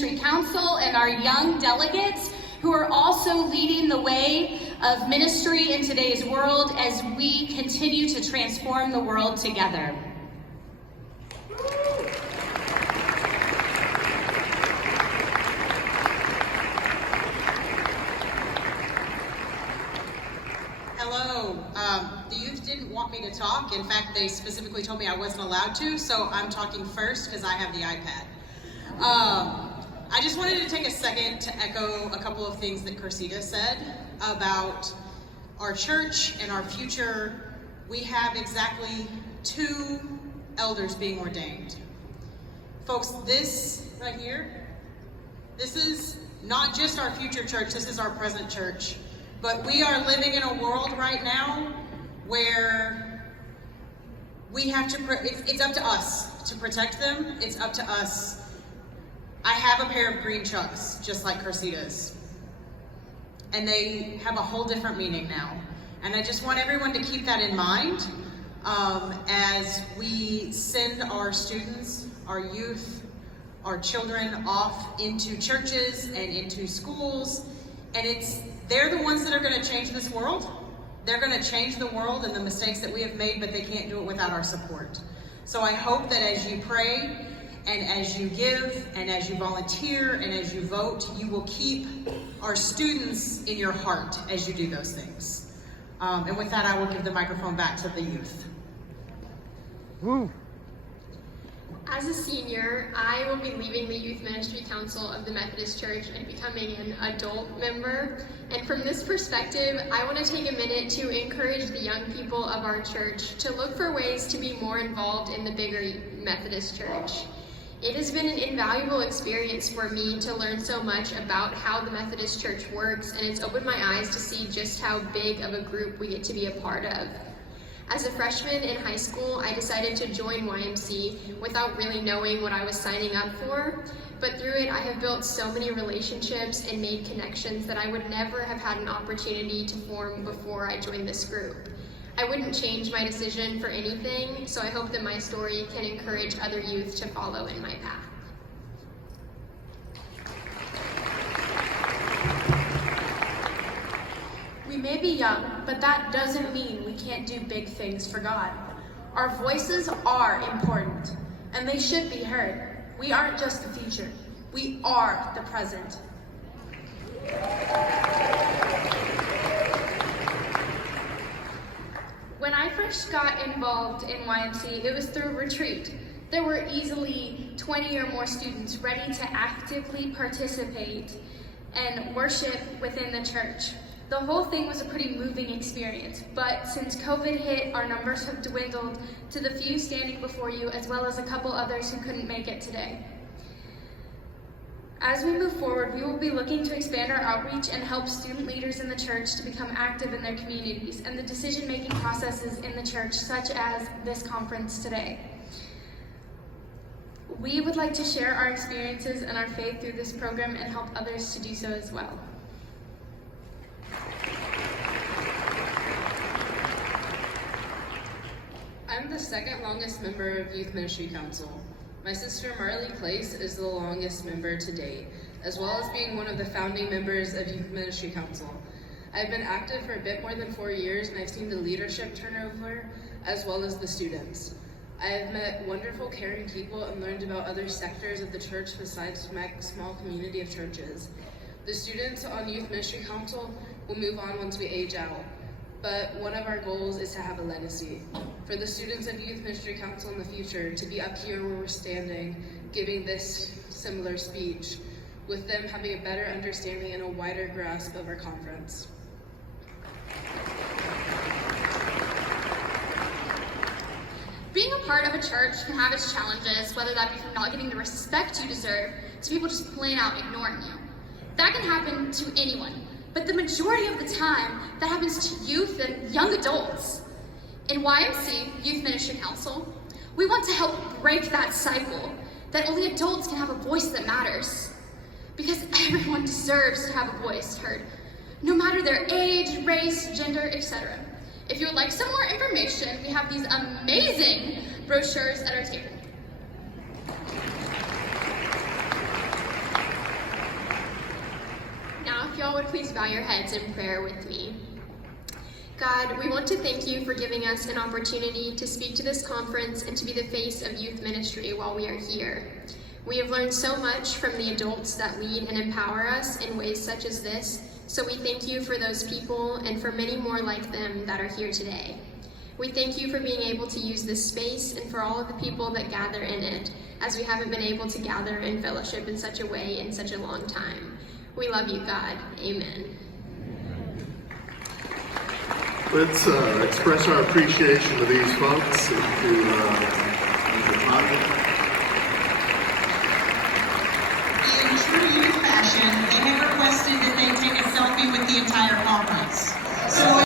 Ministry Council and our young delegates who are also leading the way of ministry in today's world as we continue to transform the world together. Hello. The youth didn't want me to talk. In fact, they specifically told me I wasn't allowed to, so I'm talking first because I have the iPad. I just wanted to take a second to echo a couple of things that Cursita said about our church and our future. We have exactly 2 elders being ordained. Folks, this right here, this is not just our future church, this is our present church. But we are living in a world right now where we have to, it's up to us to protect them. It's up to us. I have a pair of green chucks, just like Cursita's. And they have a whole different meaning now. And I just want everyone to keep that in mind as we send our students, our youth, our children off into churches and into schools. And they're the ones that are going to change this world. They're going to change the world and the mistakes that we have made, but they can't do it without our support. So I hope that as you pray and as you give and as you volunteer and as you vote, you will keep our students in your heart as you do those things. And with that, I will give the microphone back to the youth. Woo. As a senior, I will be leaving the Youth Ministry Council of the Methodist Church and becoming an adult member. And from this perspective, I want to take a minute to encourage the young people of our church to look for ways to be more involved in the bigger Methodist Church. It has been an invaluable experience for me to learn so much about how the Methodist Church works, and it's opened my eyes to see just how big of a group we get to be a part of. As a freshman in high school, I decided to join YMC without really knowing what I was signing up for, but through it I have built so many relationships and made connections that I would never have had an opportunity to form before I joined this group. I wouldn't change my decision for anything, so I hope that my story can encourage other youth to follow in my path. We may be young, but that doesn't mean we can't do big things for God. Our voices are important, and they should be heard. We aren't just the future, we are the present. When I first got involved in YMC, it was through retreat. There were easily 20 or more students ready to actively participate and worship within the church. The whole thing was a pretty moving experience, but since COVID hit, our numbers have dwindled to the few standing before you, as well as a couple others who couldn't make it today. As we move forward, we will be looking to expand our outreach and help student leaders in the church to become active in their communities and the decision-making processes in the church, such as this conference today. We would like to share our experiences and our faith through this program and help others to do so as well. I'm the second longest member of Youth Ministry Council. My sister Marley Place is the longest member to date, as well as being one of the founding members of Youth Ministry Council. I've been active for a bit more than 4 years, and I've seen the leadership turnover as well as the students. I have met wonderful, caring people and learned about other sectors of the church besides my small community of churches. The students on Youth Ministry Council will move on once we age out, but one of our goals is to have a legacy. For the students of Youth Ministry Council in the future to be up here where we're standing, giving this similar speech, with them having a better understanding and a wider grasp of our conference. Being a part of a church can have its challenges, whether that be from not getting the respect you deserve to people just plain out ignoring you. That can happen to anyone, but the majority of the time, that happens to youth and young adults. In YMC, Youth Ministry Council, we want to help break that cycle, that only adults can have a voice that matters. Because everyone deserves to have a voice heard, no matter their age, race, gender, etc. If you would like some more information, we have these amazing brochures at our table. y'all would please bow your heads in prayer with me. God, we want to thank you for giving us an opportunity to speak to this conference and to be the face of youth ministry while we are here. We have learned so much from the adults that lead and empower us in ways such as this, so we thank you for those people and for many more like them that are here today. We thank you for being able to use this space and for all of the people that gather in it, as we haven't been able to gather in fellowship in such a way in such a long time. We love you, God. Amen. Let's express our appreciation to these folks and to the deposit. In true youth fashion, they have requested that they take a selfie with the entire conference. So